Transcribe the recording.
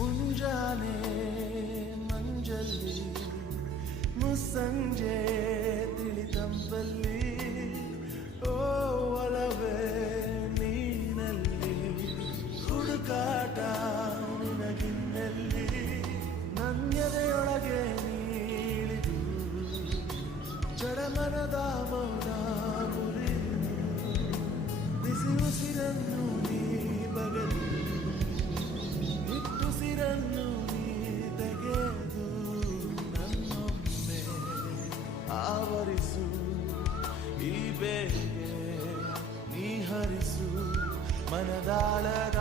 ಮುಂಜಾನೆ ಮಂಜಲ್ಲಿ ಮುಸ್ಸಂಜೆ ತಿಳಿತಂಪಲ್ಲಿ ಓ ಒಲವೇ ನೀನಲ್ಲಿ ಹುಡುಕಾಟ ನಿನಗಿನ್ನಲ್ಲಿ ನನ್ಯದೆಯೊಳಗೆ ನೀಳಿದು ಜಡಮನದ ಮೌನ ಮುರಿದು ಬಿಸಿ ಉಸಿರನ್ನು ನೀ ಬಗಲು ನಿಟ್ಟುಸಿರನ್ನು ನೀ ತೆಗೆದು ನನ್ನೊಮ್ಮೆ ಆವರಿಸು ಈ ಬೇಗೆ ನೀ ಹರಿಸು ಮನದಾಳದ